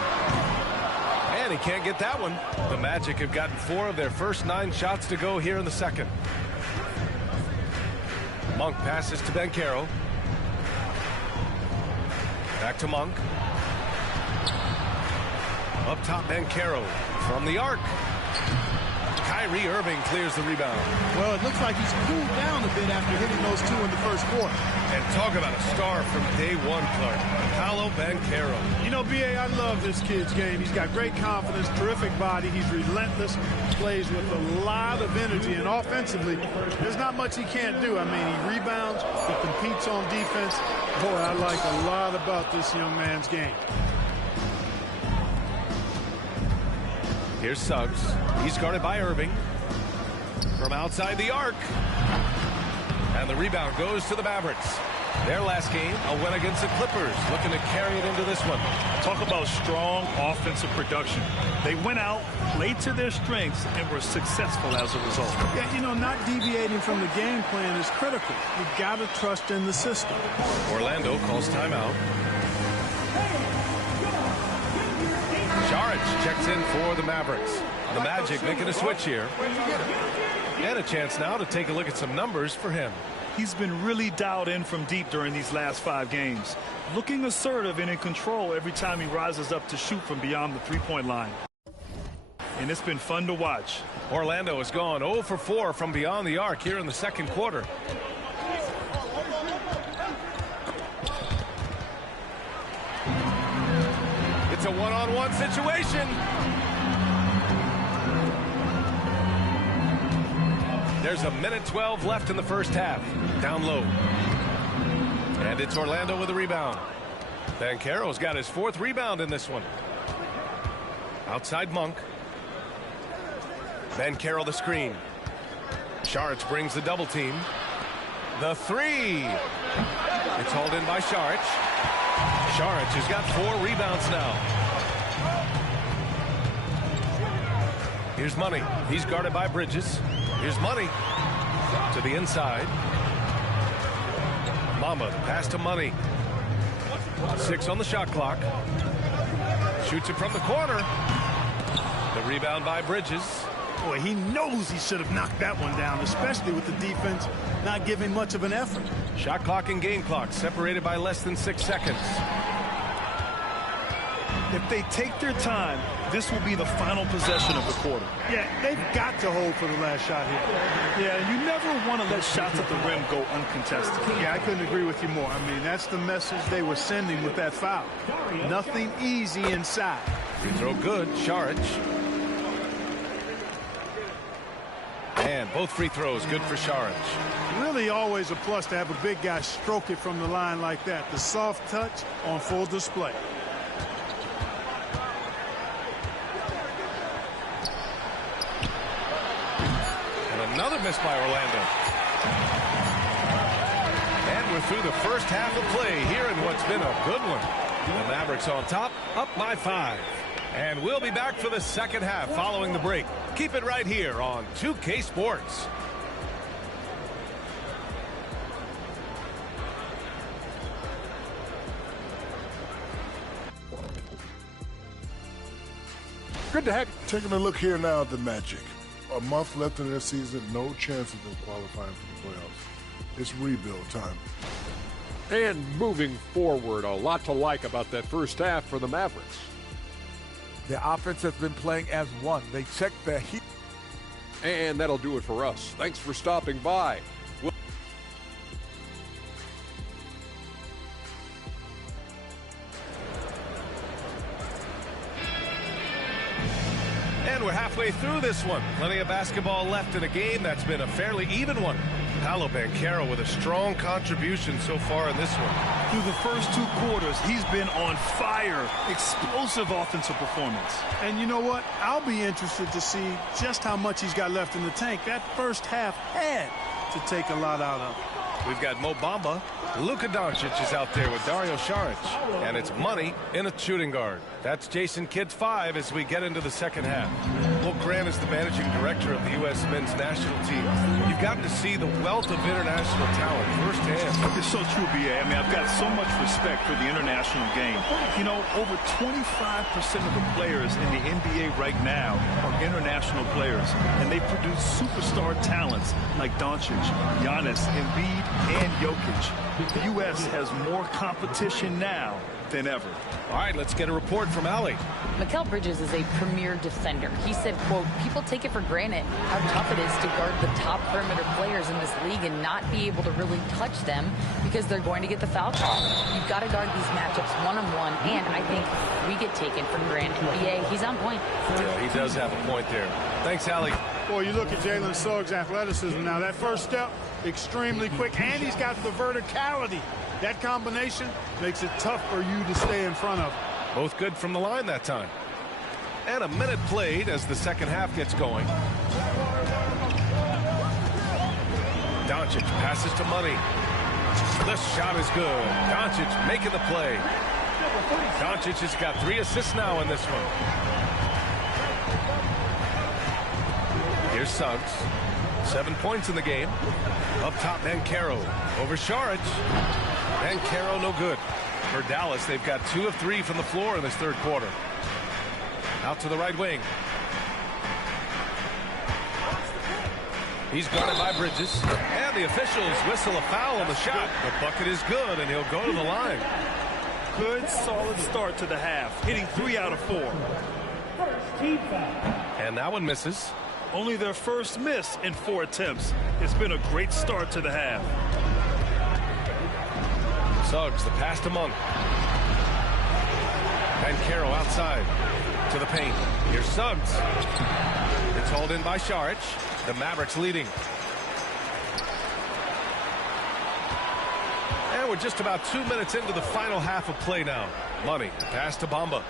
And he can't get that one. The Magic have gotten 4 of their first 9 shots to go here in the second. Monk passes to Banchero. Back to Monk. Up top, Banchero from the arc. Kyrie Irving clears the rebound. Well, it looks like he's cooled down a bit after hitting those 2 in the first quarter. And talk about a star from day one, Clark. Paolo Banchero. You know, B.A., I love this kid's game. He's got great confidence, terrific body. He's relentless, plays with a lot of energy. And offensively, there's not much he can't do. I mean, he rebounds, he competes on defense. Boy, I like a lot about this young man's game. Here's Suggs. He's guarded by Irving. From outside the arc. And the rebound goes to the Mavericks. Their last game, a win against the Clippers. Looking to carry it into this one. Talk about strong offensive production. They went out, played to their strengths, and were successful as a result. Yeah, you know, not deviating from the game plan is critical. You've got to trust in the system. Orlando calls timeout. Saric checks in for the Mavericks. The Magic making a switch here. And a chance now to take a look at some numbers for him. He's been really dialed in from deep during these last 5 games. Looking assertive and in control every time he rises up to shoot from beyond the three-point line. And it's been fun to watch. Orlando has gone 0 for 4 from beyond the arc here in the second quarter. It's a one-on-one situation. There's a minute 12 left in the first half. Down low. And it's Orlando with a rebound. Banchero's got his 4th rebound in this one. Outside Monk. Banchero the screen. Saric brings the double team. The three. It's hauled in by Saric. Saric has got 4 rebounds now. Here's Money. He's guarded by Bridges. Here's Money to the inside. Mamba pass to Money. 6 on the shot clock. Shoots it from the corner. The rebound by Bridges. Boy, he knows he should have knocked that one down, especially with the defense not giving much of an effort. Shot clock and game clock separated by less than 6 seconds. If they take their time, this will be the final possession of the quarter. Yeah, they've got to hold for the last shot here. Yeah, you never want to let shots at the rim go uncontested. Yeah, I couldn't agree with you more. I mean, that's the message they were sending with that foul. Nothing easy inside. Free throw good. Saric. And both free throws good for Saric. Really always a plus to have a big guy stroke it from the line like that. The soft touch on full display. And another miss by Orlando. And we're through the first half of play here in what's been a good one. The Mavericks on top, up by 5. And we'll be back for the second half following the break. Keep it right here on 2K Sports. Good to have you. Taking a look here now at the Magic. A month left in their season, no chance of them qualifying for the playoffs. It's rebuild time. And moving forward, a lot to like about that first half for the Mavericks. The offense has been playing as one. They checked the heat. And that'll do it for us. Thanks for stopping by. And we're halfway through this one. Plenty of basketball left in a game that's been a fairly even one. Paolo Banchero with a strong contribution so far in this one. Through the first 2 quarters, he's been on fire. Explosive offensive performance. And you know what? I'll be interested to see just how much he's got left in the tank. That first half had to take a lot out of it. We've got Mo Bamba. Luka Doncic is out there with Dario Saric. And it's Money in a shooting guard. That's Jason Kidd's 5 as we get into the second half. Will Grant is the managing director of the U.S. men's national team. You've gotten to see the wealth of international talent firsthand. It's so true, B.A. I mean, I've got so much respect for the international game. You know, over 25% of the players in the NBA right now are international players. And they produce superstar talents like Doncic, Giannis, Embiid, and Jokic. The U.S. has more competition now than ever. All right, let's get a report from Allie. Mikal Bridges is a premier defender. He said, quote, people take it for granted how tough it is to guard the top perimeter players in this league and not be able to really touch them because they're going to get the foul call. You've got to guard these matchups one-on-one, and I think we get taken for granted. BA, he's on point. Yeah, he does have a point there. Thanks, Allie. Boy, you look at Jalen Suggs' athleticism now. That first step, extremely quick, and he's got the verticality. That combination makes it tough for you to stay in front of him. Both good from the line that time. And a minute played as the second half gets going. Doncic passes to Money. The shot is good. Doncic making the play. Doncic has got 3 assists now in this one. Here's Suggs. 7 points in the game. Up top, Banchero. Over Saric. Banchero no good. For Dallas, they've got 2 of 3 from the floor in this third quarter. Out to the right wing. He's guarded by Bridges. And the officials whistle a foul on the shot. The bucket is good, and he'll go to the line. Good, solid start to the half, hitting 3 out of 4. And that one misses. Only their first miss in 4 attempts. It's been a great start to the half. Suggs, the pass to Monk. Banchero outside to the paint. Here's Suggs. It's hauled in by Saric. The Mavericks leading. And we're just about 2 minutes into the final half of play now. Money, pass to Bamba.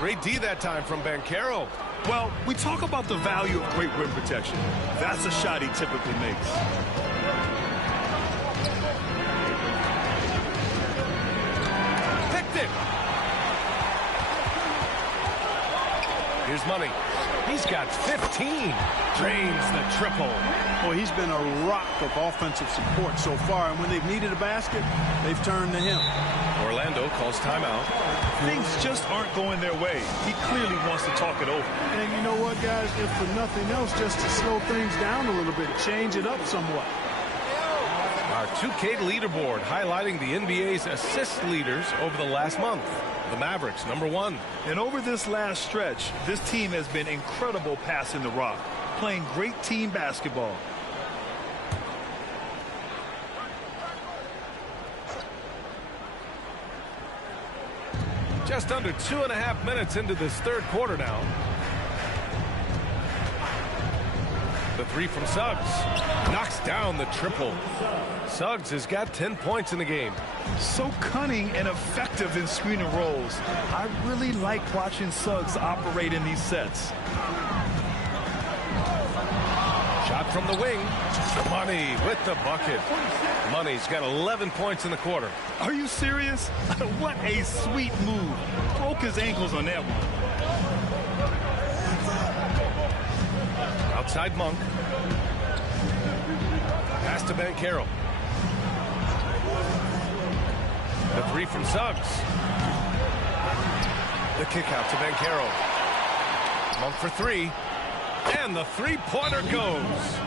Great D that time from Banchero. Well, we talk about the value of great rim protection. That's a shot he typically makes. Picked it. Here's Money. He's got 15. Drains the triple. Boy, he's been a rock of offensive support so far, and when they've needed a basket, they've turned to him. Orlando calls timeout. Things just aren't going their way. He clearly wants to talk it over. And you know what, guys? If for nothing else, just to slow things down a little bit, change it up somewhat. Our 2K leaderboard highlighting the NBA's assist leaders over the last month. The Mavericks, number 1. And over this last stretch, this team has been incredible passing the rock, playing great team basketball. Just under 2.5 minutes into this third quarter now. The 3 from Suggs. Knocks down the triple. Suggs has got 10 points in the game. So cunning and effective in screen and rolls. I really like watching Suggs operate in these sets. Shot from the wing. Money with the bucket. Money's got 11 points in the quarter. Are you serious? What a sweet move. Broke his ankles on that one. Outside Monk. Pass to Banchero. The 3 from Suggs. The kick out to Banchero. Monk for three. And the three-pointer goes.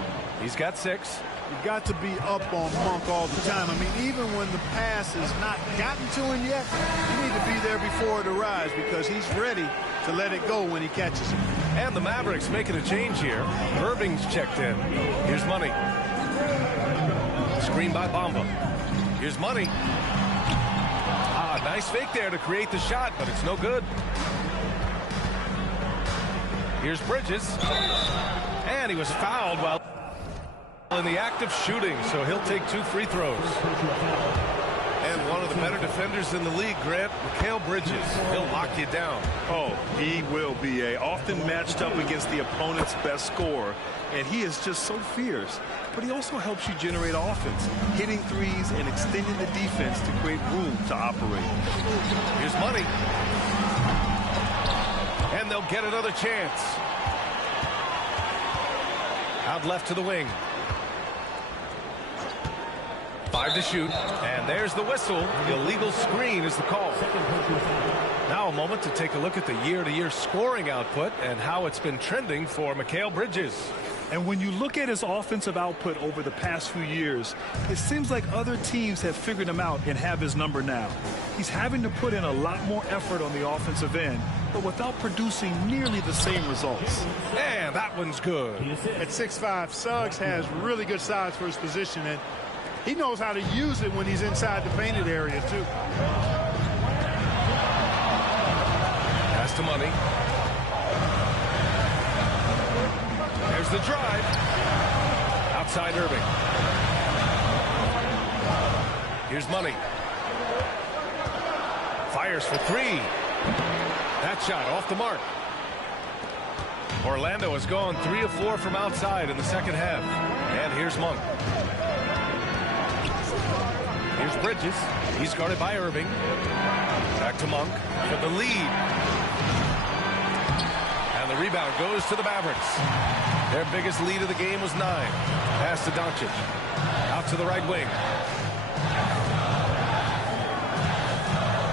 He's got 6. You've got to be up on Monk all the time. I mean, even when the pass has not gotten to him yet, you need to be there before it arrives because he's ready to let it go when he catches it. And the Mavericks making a change here. Irving's checked in. Here's Money. Screen by Bamba. Here's Money. Nice fake there to create the shot, but it's no good. Here's Bridges. And he was fouled while in the act of shooting, so he'll take 2 free throws. And one of the better defenders in the league, Grant, Mikal Bridges. He'll lock you down. Oh, he will be often matched up against the opponent's best scorer, and he is just so fierce. But he also helps you generate offense, hitting threes and extending the defense to create room to operate. Here's Money. And they'll get another chance. Out left to the wing. 5 to shoot, and there's the whistle. Illegal screen is the call. Now a moment to take a look at the year-to-year scoring output and how it's been trending for Mikal Bridges. And when you look at his offensive output over the past few years, it seems like other teams have figured him out and have his number now. He's having to put in a lot more effort on the offensive end, but without producing nearly the same results. And that one's good. At 6'5", Suggs has really good size for his position, and he knows how to use it when he's inside the painted area, too. Pass to Money. There's the drive. Outside Irving. Here's Money. Fires for 3. That shot off the mark. Orlando has gone 3 of 4 from outside in the second half. And here's Monk. Here's Bridges. He's guarded by Irving. Back to Monk for the lead. And the rebound goes to the Mavericks. Their biggest lead of the game was 9. Pass to Doncic. Out to the right wing.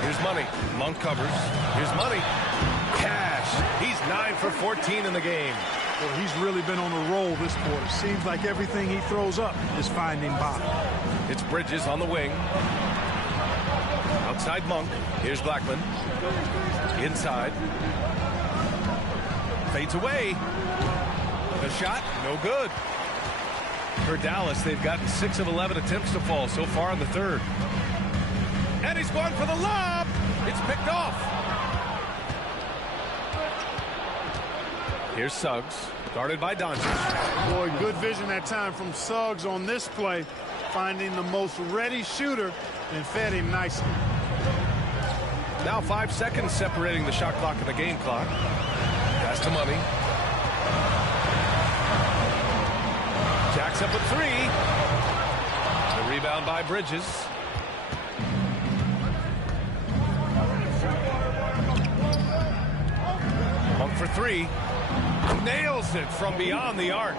Here's Money. Monk covers. Here's Money. Cash. He's 9 for 14 in the game. Well, he's really been on a roll this quarter. Seems like everything he throws up is finding bottom. It's Bridges on the wing. Outside Monk. Here's Blackman. Inside. Fades away. The shot, no good. For Dallas, they've gotten 6 of 11 attempts to fall so far in the third. And he's going for the lob. It's picked off. Here's Suggs, guarded by Doncic. Boy, good vision that time from Suggs on this play, finding the most ready shooter and fed him nicely. Now 5 seconds separating the shot clock and the game clock. Pass to Money. Jacks up a 3. The rebound by Bridges. Monk for 3. Nails it from beyond the arc.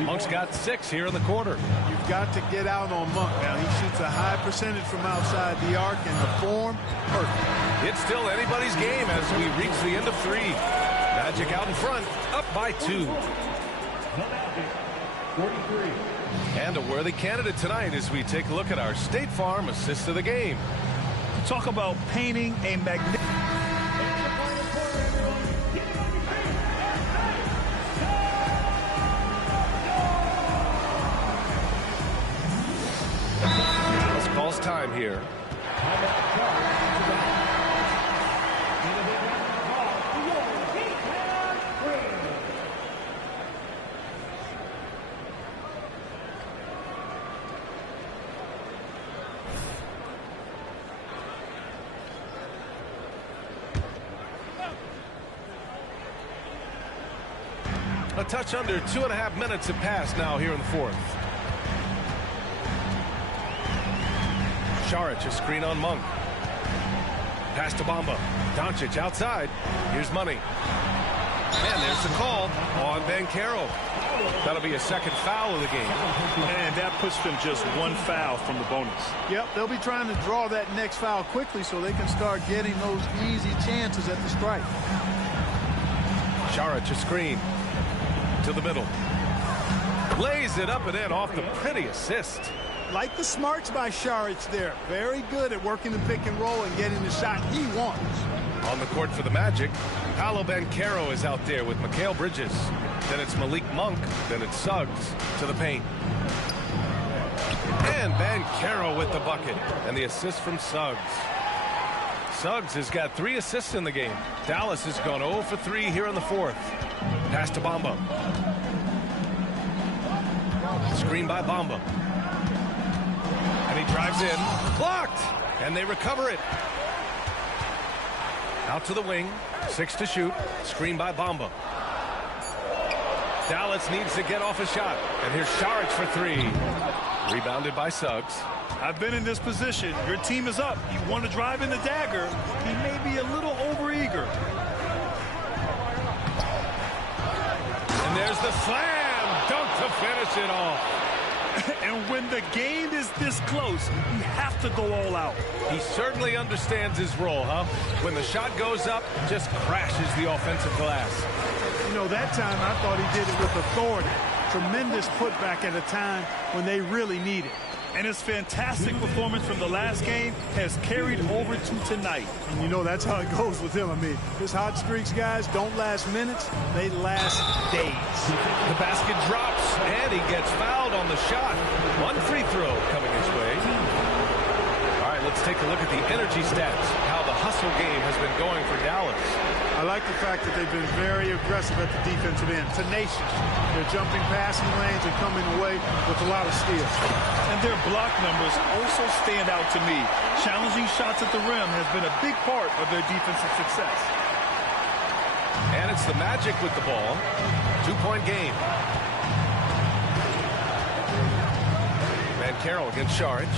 Monk's got 6 here in the quarter. You've got to get out on Monk now. He shoots a high percentage from outside the arc, and the form, perfect. It's still anybody's game as we reach the end of 3. Magic out in front, up by 2. And a worthy candidate tonight as we take a look at our State Farm assist of the game. Talk about painting a magnificent. This calls time here. A touch under 2.5 minutes have passed now here in the fourth. Saric, a screen on Monk. Pass to Bamba. Doncic outside. Here's Money. And there's the call on Banchero. That'll be a second foul of the game. And that puts them just 1 foul from the bonus. Yep, they'll be trying to draw that next foul quickly so they can start getting those easy chances at the strike. Šarić a screen. To the middle. Lays it up and in off the pretty assist. Like the smarts by Šarić there. Very good at working the pick and roll and getting the shot he wants. On the court for the Magic, Paolo Banchero is out there with Mikal Bridges. Then it's Malik Monk. Then it's Suggs to the paint. And Banchero with the bucket. And the assist from Suggs. Suggs has got 3 assists in the game. Dallas has gone 0 for 3 here in the 4th. Pass to Bamba. Screen by Bamba. And he drives in. Blocked! And they recover it. Out to the wing. 6 to shoot. Screen by Bamba. Dallas needs to get off a shot. And here's Šarić for 3. Rebounded by Suggs. I've been in this position. Your team is up. You want to drive in the dagger. He may be a little overeager. And there's the slam dunk to finish it off. And when the game is this close, you have to go all out. He certainly understands his role, huh? When the shot goes up, just crashes the offensive glass. You know, that time I thought he did it with authority. Tremendous putback at a time when they really need it. And his fantastic performance from the last game has carried over to tonight. And you know, that's how it goes with him. I mean, his hot streaks, guys, don't last minutes. They last days. The basket drops, and he gets fouled on the shot. 1 free throw coming his way. All right, let's take a look at the energy stats, how the hustle game has been going for Dallas. I like the fact that they've been very aggressive at the defensive end. Tenacious. They're jumping passing lanes and coming away with a lot of steals. And their block numbers also stand out to me. Challenging shots at the rim has been a big part of their defensive success. And it's the Magic with the ball. 2-point game. Banchero against Šarić.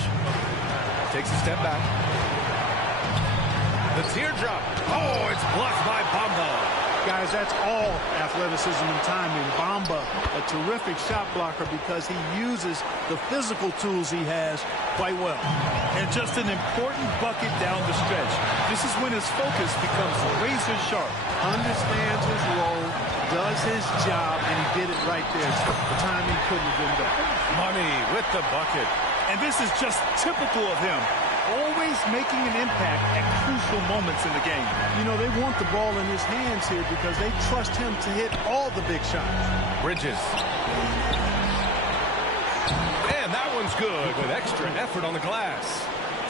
Takes a step back. The teardrop. Oh, it's blocked by Bamba. Guys, that's all athleticism and timing. Bamba, a terrific shot blocker because he uses the physical tools he has quite well. And just an important bucket down the stretch. This is when his focus becomes razor sharp. Understands his role, does his job, and he did it right there. The timing couldn't have been better. Money with the bucket. And this is just typical of him. Always making an impact at crucial moments in the game. You know, they want the ball in his hands here because they trust him to hit all the big shots. Bridges. And that one's good with extra effort on the glass.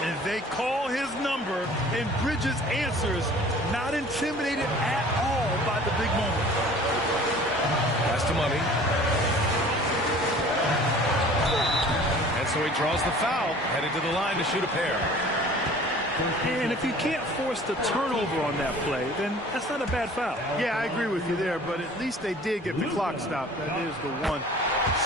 And they call his number, and Bridges answers, not intimidated at all by the big moment. Pass to Money. So he draws the foul, headed to the line to shoot a pair. And if you can't force the turnover on that play, then that's not a bad foul. Yeah, I agree with you there, but at least they did get the clock stopped. That is the one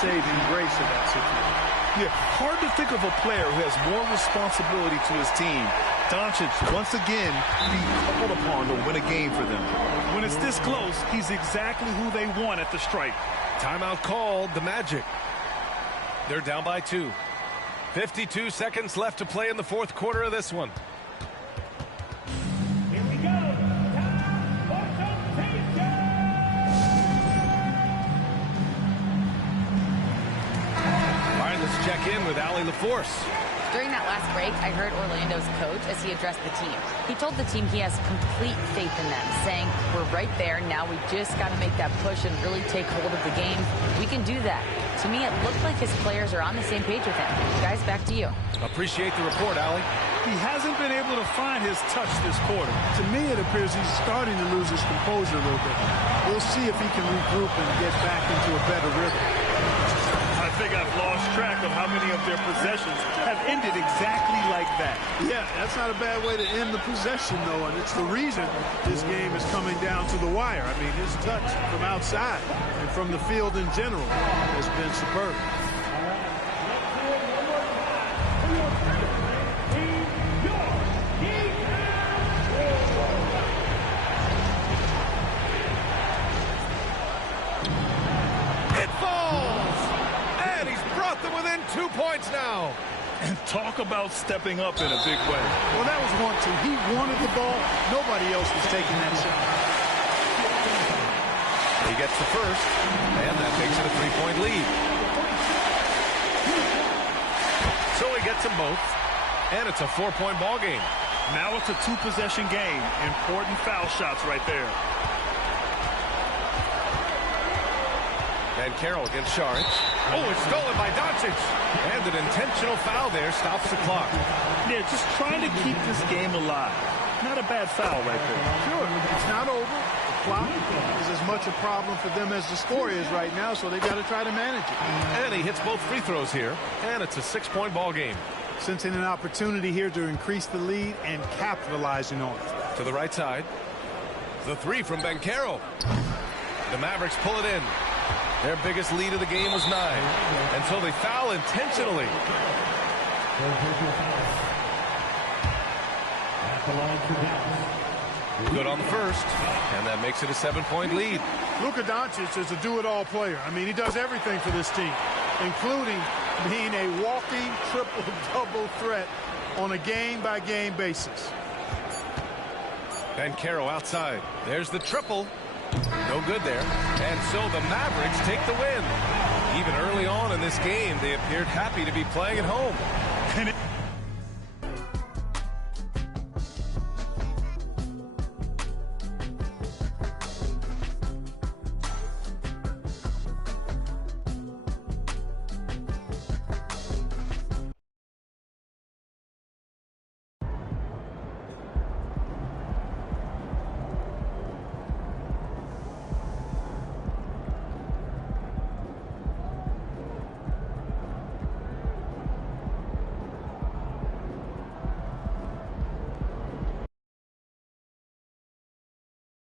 saving grace of that situation. Yeah, hard to think of a player who has more responsibility to his team. Doncic, once again, being called upon to win a game for them. When it's this close, he's exactly who they want at the stripe. Timeout called, the Magic. They're down by 2. 52 seconds left to play in the 4th quarter of this one. Here we go. Time for completion. All right, let's check in with Allie LaForce. During that last break, I heard Orlando's coach as he addressed the team. He told the team he has complete faith in them, saying, we're right there. Now we just got to make that push and really take hold of the game. We can do that. To me, it looked like his players are on the same page with him. Guys, back to you. Appreciate the report, Allie. He hasn't been able to find his touch this quarter. To me, it appears he's starting to lose his composure a little bit. We'll see if he can regroup and get back into a better rhythm. I think I've lost track of how many of their possessions have ended exactly like that. Yeah, that's not a bad way to end the possession, though, and it's the reason this game is coming down to the wire. I mean, his touch from outside and from the field in general has been superb. Within 2 points now. And talk about stepping up in a big way. Well, that was 1-2. He wanted the ball. Nobody else was taking that shot. He gets the first, and that makes it a 3-point lead. So he gets them both, and it's a 4-point ball game. Now it's a 2-possession game. Important foul shots right there. And Carroll against Saric. Oh, it's stolen by Doncic. And an intentional foul there stops the clock. Yeah, just trying to keep this game alive. Not a bad foul right there. Sure, it's not over. The clock is as much a problem for them as the score is right now, so they got to try to manage it. And he hits both free throws here, and it's a 6-point ball game. Sensing an opportunity here to increase the lead and capitalizing on it. To the right side. The three from Banchero. The Mavericks pull it in. Their biggest lead of the game was 9. And so they foul intentionally. Good on the first. And that makes it a 7-point lead. Luka Doncic is a do-it-all player. I mean, he does everything for this team, including being a walking triple-double threat on a game-by-game basis. Banchero outside. There's the triple. No good there. And so the Mavericks take the win. Even early on in this game, they appeared happy to be playing at home. And